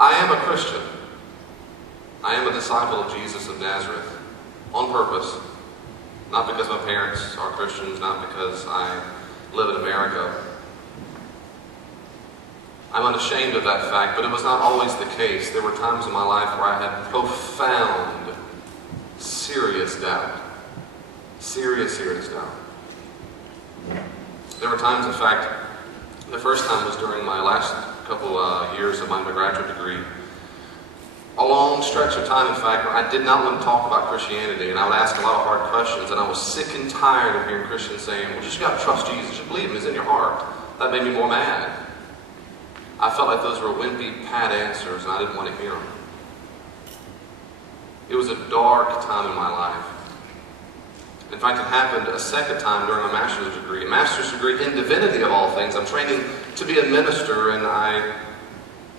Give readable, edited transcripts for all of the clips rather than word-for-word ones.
I am a Christian. I am a disciple of Jesus of Nazareth, on purpose. Not because my parents are Christians, not because I live in America. I'm unashamed of that fact, but it was not always the case. There were times in my life where I had profound, serious doubt. Serious doubt. There were times, in fact, the first time was during my last couple years of my undergraduate degree. A long stretch of time, in fact, where I did not want to talk about Christianity, and I would ask a lot of hard questions, and I was sick and tired of hearing Christians saying, well, you just got to trust Jesus, just believe him, he's in your heart. That made me more mad. I felt like those were wimpy, pat answers, and I didn't want to hear them. It was a dark time in my life. In fact, it happened a second time during my master's degree. A master's degree in divinity, of all things. I'm training to be a minister, and I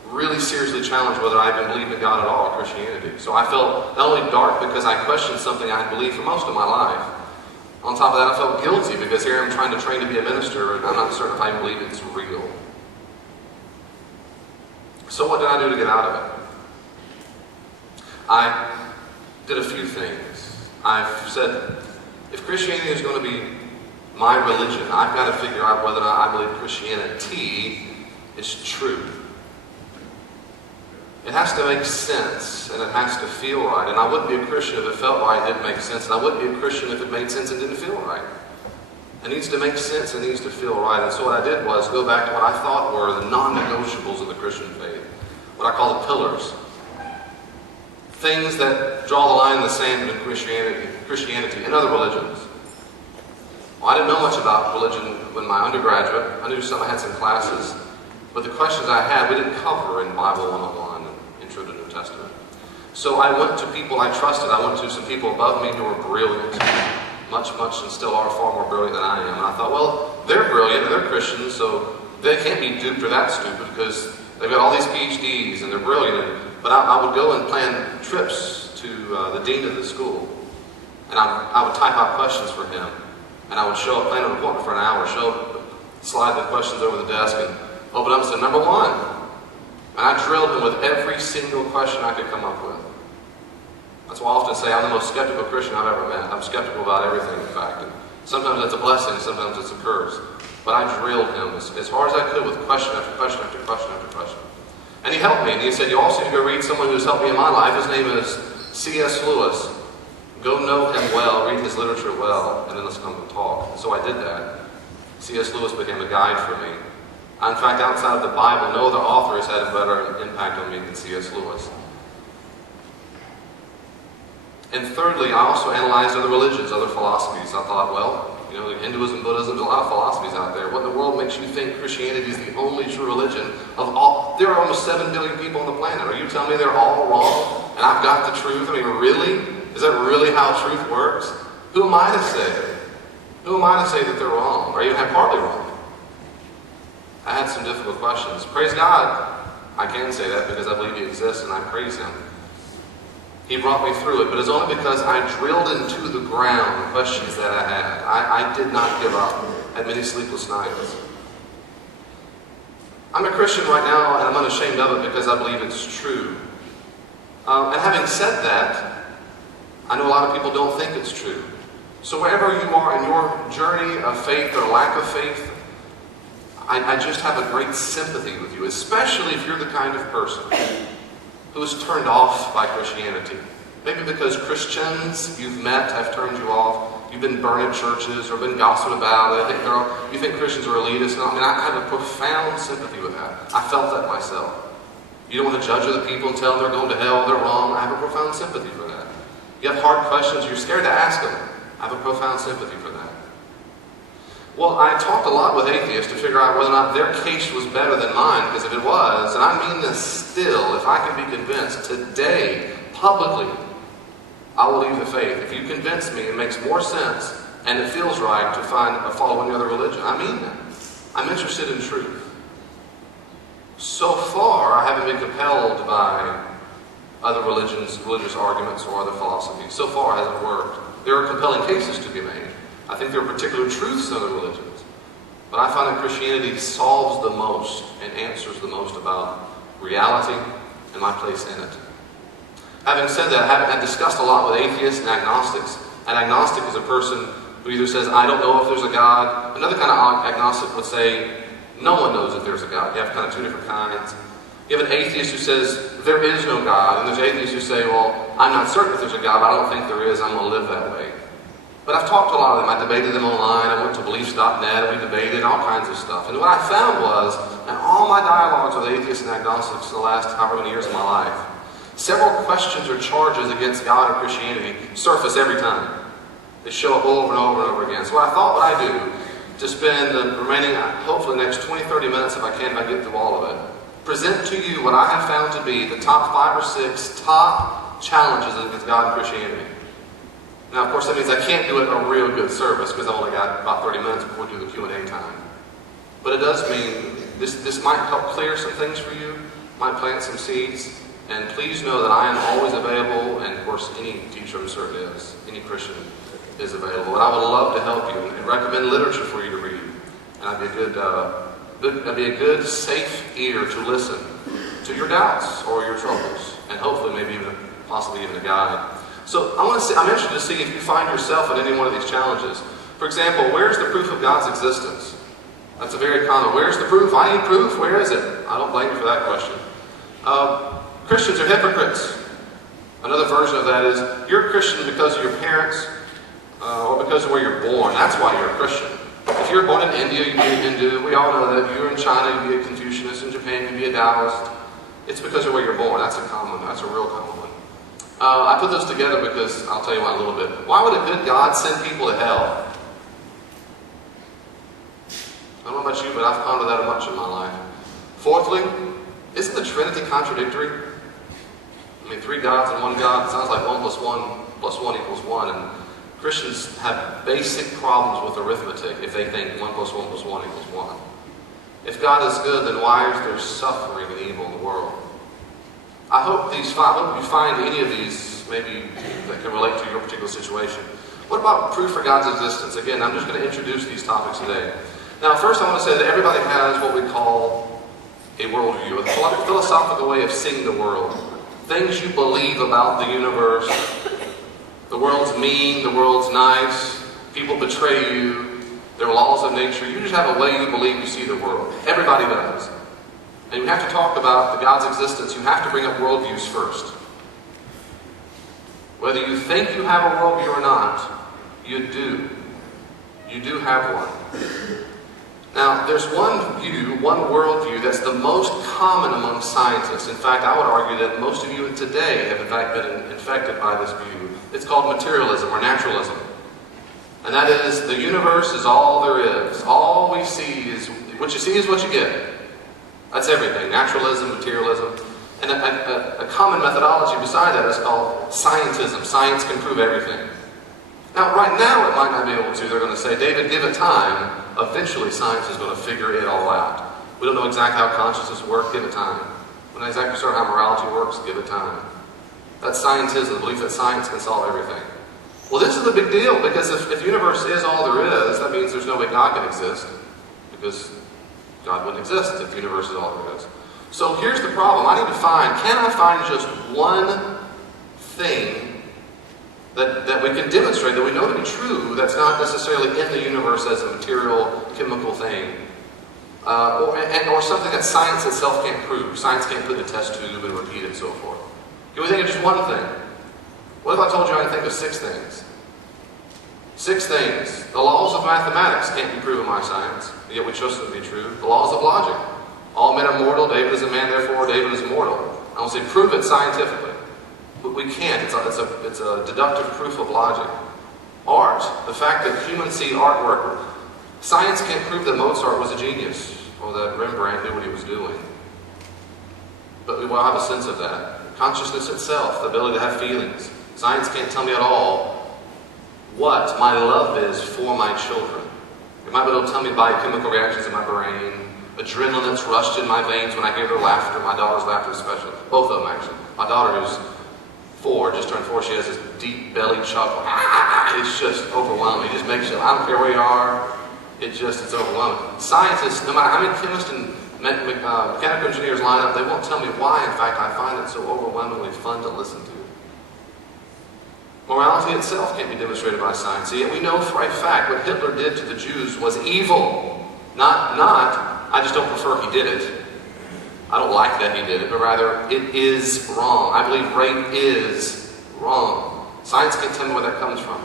really seriously challenged whether I even believed in God at all, or Christianity. So I felt not only dark because I questioned something I had believed for most of my life. On top of that, I felt guilty because here I'm trying to train to be a minister, and I'm not certain if I even believe it's real. So what did I do to get out of it? I did a few things. I've said, if Christianity is going to be my religion, I've got to figure out whether or not I believe Christianity is true. It has to make sense, and it has to feel right. And I wouldn't be a Christian if it felt right and didn't make sense, and I wouldn't be a Christian if it made sense and didn't feel right. It needs to make sense, it needs to feel right. And so what I did was go back to what I thought were the non-negotiables of the Christian faith, what I call the pillars. Things that draw the line in the sand between Christianity and other religions. Well, I didn't know much about religion when my undergraduate. I knew some, I had some classes, but the questions I had, we didn't cover in Bible 101 and Intro to New Testament. So I went to people I trusted. I went to some people above me who were brilliant, much, and still are far more brilliant than I am. And I thought, well, they're brilliant, and they're Christians, so they can't be duped or that stupid because they've got all these PhDs and they're brilliant. But I would go and plan trips to the dean of the school, and I would type out questions for him, and I would plan an appointment for an hour, slide the questions over the desk, and open up and say, number one. And I drilled him with every single question I could come up with. That's why I often say I'm the most skeptical Christian I've ever met. I'm skeptical about everything, in fact. And sometimes it's a blessing, sometimes it's a curse. But I drilled him as hard as I could with question after question after question after question. And he helped me, and he said, you also need to go read someone who's helped me in my life. His name is C.S. Lewis. Go know him well, read his literature well, and then let's come and talk. And so I did that. C.S. Lewis became a guide for me. In fact, outside of the Bible, no other author has had a better impact on me than C.S. Lewis. And thirdly, I also analyzed other religions, other philosophies. I thought, well, Hinduism, Buddhism, there's a lot of philosophies out there. What in the world makes you think Christianity is the only true religion of all? There are almost 7 billion people on the planet. Are you telling me they're all wrong and I've got the truth? I mean, really? Is that really how truth works? Who am I to say? Who am I to say that they're wrong or even partly wrong? I had some difficult questions. Praise God, I can say that because I believe He exists and I praise Him. He brought me through it, but it's only because I drilled into the ground the questions that I had. I did not give up. I had many sleepless nights. I'm a Christian right now, and I'm unashamed of it because I believe it's true. And having said that, I know a lot of people don't think it's true. So wherever you are in your journey of faith or lack of faith, I just have a great sympathy with you, especially if you're the kind of person who is turned off by Christianity. Maybe because Christians you've met have turned you off. You've been burned at churches or been gossiped about. You think Christians are elitist. I have a profound sympathy with that. I felt that myself. You don't want to judge other people and tell them they're going to hell, they're wrong. I have a profound sympathy for that. You have hard questions, you're scared to ask them. I have a profound sympathy for that. Well, I talked a lot with atheists to figure out whether or not their case was better than mine, because if it was, and I mean this still, if I can be convinced today, publicly, I will leave the faith. If you convince me it makes more sense and it feels right to follow any other religion, I mean that. I'm interested in truth. So far, I haven't been compelled by other religious arguments or other philosophies. So far, it hasn't worked. There are compelling cases to be made. I think there are particular truths in other religions. But I find that Christianity solves the most and answers the most about reality, and my place in it. Having said that, I've discussed a lot with atheists and agnostics. An agnostic is a person who either says, I don't know if there's a God. Another kind of agnostic would say, no one knows if there's a God. You have kind of two different kinds. You have an atheist who says, there is no God. And there's atheists who say, well, I'm not certain if there's a God, but I don't think there is. I'm going to live that way. But I've talked to a lot of them. I debated them online. I went to beliefs.net and we debated all kinds of stuff. And what I found was, in all my dialogues with atheists and agnostics in the last however many years of my life, several questions or charges against God or Christianity surface every time. They show up over and over and over again. So what I do, to spend the remaining, hopefully the next 20, 30 minutes if I can, if I get through all of it, present to you what I have found to be the top 5 or 6 top challenges against God and Christianity. Now, of course, that means I can't do it a real good service because I've only got about 30 minutes before we do the Q&A time. But it does mean this might help clear some things for you, might plant some seeds, and please know that I am always available, and of course, any teacher I'm certain is, any Christian is available. And I would love to help you and recommend literature for you to read. And I'd be a good, safe ear to listen to your doubts or your troubles, and hopefully maybe even, possibly even a guide. So I'm interested to see if you find yourself in any one of these challenges. For example, where's the proof of God's existence? That's a very common. Where's the proof? I need proof. Where is it? I don't blame you for that question. Christians are hypocrites. Another version of that is, you're a Christian because of your parents or because of where you're born. That's why you're a Christian. If you're born in India, you'd be a Hindu. We all know that. If you're in China, you'd be a Confucianist. In Japan, you'd be a Taoist. It's because of where you're born. That's a real common one. I put those together because, I'll tell you why in a little bit. Why would a good God send people to hell? I don't know about you, but I've pondered that much in my life. Fourthly, isn't the Trinity contradictory? I mean, 3 gods and 1 God, it sounds like 1 plus 1 equals 1, and Christians have basic problems with arithmetic if they think 1 plus 1 plus 1 equals 1. If God is good, then why is there suffering and evil in the world? I hope you find any of these maybe that can relate to your particular situation. What about proof for God's existence? Again, I'm just going to introduce these topics today. Now, first I want to say that everybody has what we call a worldview, a philosophical way of seeing the world. Things you believe about the universe. The world's mean, the world's nice, people betray you, there are laws of nature. You just have a way you believe you see the world. Everybody does. And you have to talk about the God's existence. You have to bring up worldviews first. Whether you think you have a worldview or not, you do. You do have one. Now, there's one worldview that's the most common among scientists. In fact, I would argue that most of you today have in fact been infected by this view. It's called materialism or naturalism. And that is, the universe is all there is. All we see is, what you see is what you get. That's everything. Naturalism, materialism. And a common methodology beside that is called scientism. Science can prove everything. Now, right now it might not be able to. They're going to say, David, give it time. Eventually science is going to figure it all out. We don't know exactly how consciousness works. Give it time. We're not exactly sure how morality works. Give it time. That's scientism, the belief that science can solve everything. Well, this is a big deal, because if the universe is all there is, that means there's no way God can exist, because God wouldn't exist if the universe is all there is. So here's the problem. Can I find just one thing that we can demonstrate, that we know to be true, that's not necessarily in the universe as a material, chemical thing, or something that science itself can't prove. Science can't put in a test tube and repeat it and so forth. Can we think of just one thing? What if I told you I can think of 6 things? 6 things. The laws of mathematics can't be proven by science, yet we trust them to be true. The laws of logic. All men are mortal, David is a man, therefore David is mortal. I won't say prove it scientifically, but we can't. It's a deductive proof of logic. Art, the fact that humans see artwork. Science can't prove that Mozart was a genius, or that Rembrandt knew what he was doing. But we will have a sense of that. Consciousness itself, the ability to have feelings. Science can't tell me at all what my love is for my children. It might be able to tell me biochemical reactions in my brain, adrenaline that's rushed in my veins when I hear their laughter, my daughter's laughter especially. Both of them, actually. My daughter, who's 4, just turned 4, she has this deep belly chuckle. It's just overwhelming. It just makes you, I don't care where you are, it's overwhelming. Scientists, no matter how many chemists and mechanical engineers line up, they won't tell me why. In fact, I find it so overwhelmingly fun to listen to. Morality itself can't be demonstrated by science. Yet we know for a fact what Hitler did to the Jews was evil. Not, I just don't prefer he did it. I don't like that he did it, but rather, it is wrong. I believe rape is wrong. Science can't tell me where that comes from.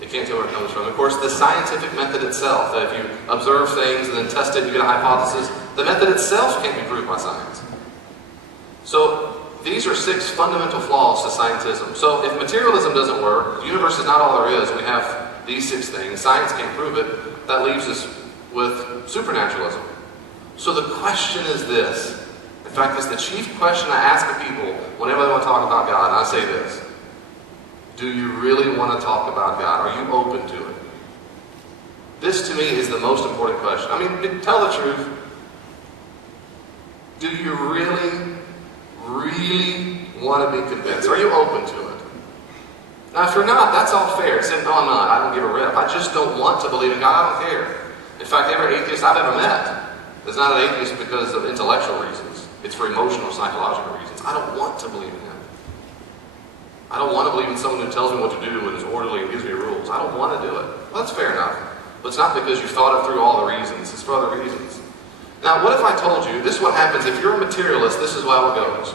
It can't tell where it comes from. Of course, the scientific method itself, that if you observe things and then test it and you get a hypothesis, the method itself can't be proved by science. So, these are 6 fundamental flaws to scientism. So, if materialism doesn't work, the universe is not all there is, we have these 6 things, science can't prove it, that leaves us with supernaturalism. So the question is this. In fact, it's the chief question I ask of people whenever they want to talk about God, and I say this. Do you really want to talk about God? Are you open to it? This, to me, is the most important question. I mean, tell the truth. Do you really want to be convinced? Are you open to it? Now, if you're not, that's all fair. Say, no, I'm not. I don't give a rip. I just don't want to believe in God. I don't care. In fact, every atheist I've ever met is not an atheist because of intellectual reasons. It's for emotional, psychological reasons. I don't want to believe in Him. I don't want to believe in someone who tells me what to do and is orderly and gives me rules. I don't want to do it. Well, that's fair enough. But it's not because you've thought it through all the reasons. It's for other reasons. Now, what if I told you, this is what happens if you're a materialist, this is how it goes.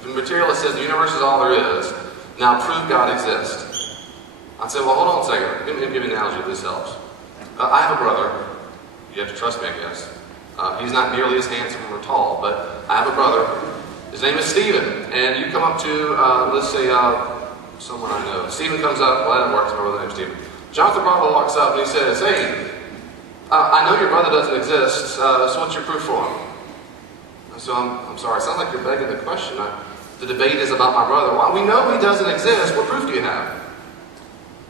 If a materialist says the universe is all there is, now prove God exists. I'd say, well, hold on a second. Let me give you an analogy if this helps. I have a brother. You have to trust me, I guess. He's not nearly as handsome or tall, but I have a brother. His name is Stephen. And you come up to, let's say, someone I know. Stephen comes up. Well, that works. My brother's name's Stephen. Jonathan Bravo walks up and he says, hey, I know your brother doesn't exist, so what's your proof for him? So I'm sorry. It sounds like you're begging the question. The debate is about my brother. Well, we know he doesn't exist. What proof do you have?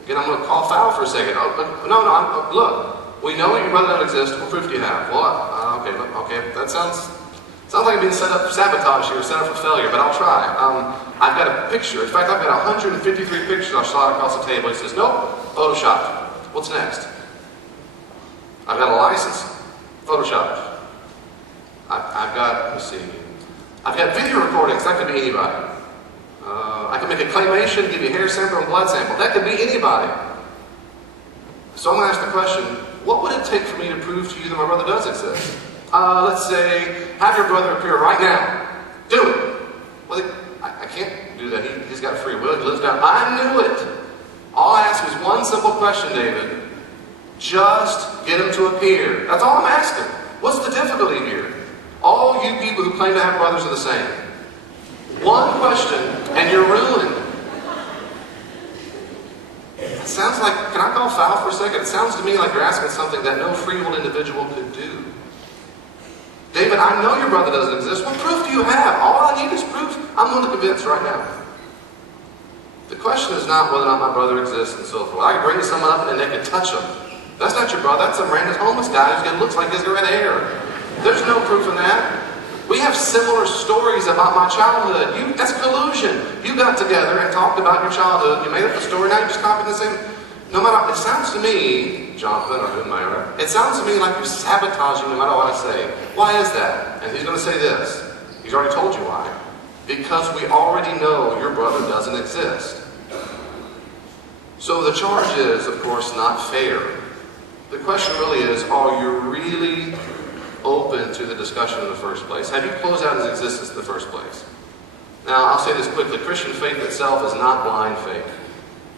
Again, I'm going to call foul for a second. No, look. We know your brother doesn't exist. What proof do you have? Well, okay. That sounds like I'm being set up for sabotage here, set up for failure, but I'll try. I've got a picture. In fact, I've got 153 pictures I'll slide across the table. He says, nope, photoshopped. What's next? I've got a license. Photoshopped. I've got, let's see. I've got video recordings. That could be anybody. I can make a claymation, give you a hair sample and blood sample. That could be anybody. So I'm going to ask the question, what would it take for me to prove to you that my brother does exist? Let's say, have your brother appear right now. Do it. Well, I can't do that. He's got free will. He lives down. I knew it. All I ask is one simple question, David. Just get him to appear. That's all I'm asking. What's the difficulty here? All you people who claim to have brothers are the same. One question, and you're ruined. It sounds like, can I call foul for a second? It sounds to me like you're asking something that no free will individual could do. David, I know your brother doesn't exist. What proof do you have? All I need is proof. I'm going to convince right now. The question is not whether or not my brother exists and so forth. I can bring someone up and they can touch him. That's not your brother. That's some random homeless guy who looks like he's got red hair. There's no proof in that. We have similar stories about my childhood. That's collusion. You got together and talked about your childhood. You made up a story. Now you just copied the same. No matter. It sounds to me, Jonathan or whomever, it sounds to me like you're sabotaging no matter what I say. Why is that? And he's going to say this. He's already told you why. Because we already know your brother doesn't exist. So the charge is, of course, not fair. The question really is, are you really open to the discussion in the first place? Have you closed out his existence in the first place? Now, I'll say this quickly. Christian faith itself is not blind faith.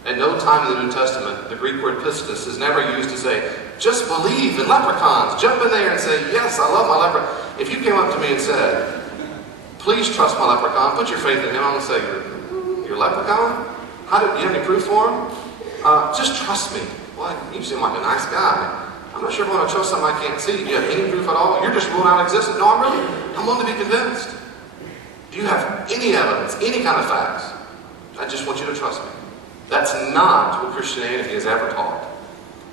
At no time in the New Testament, the Greek word pistis is never used to say, just believe in leprechauns. Jump in there and say, yes, I love my leprechaun. If you came up to me and said, please trust my leprechaun, put your faith in him, I'm going to say, your leprechaun? Do you have any proof for him? Just trust me. Well, you seem like a nice guy. I'm not sure if I want to trust something I can't see. Do you have any proof at all? You're just ruling out existence. No, I'm willing to be convinced. Do you have any evidence, any kind of facts? I just want you to trust me. That's not what Christianity has ever taught.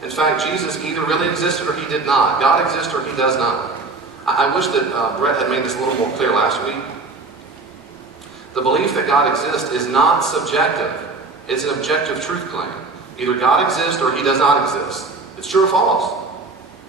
In fact, Jesus either really existed or he did not. God exists or he does not. I wish that Brett had made this a little more clear last week. The belief that God exists is not subjective. It's an objective truth claim. Either God exists or he does not exist. It's true or false.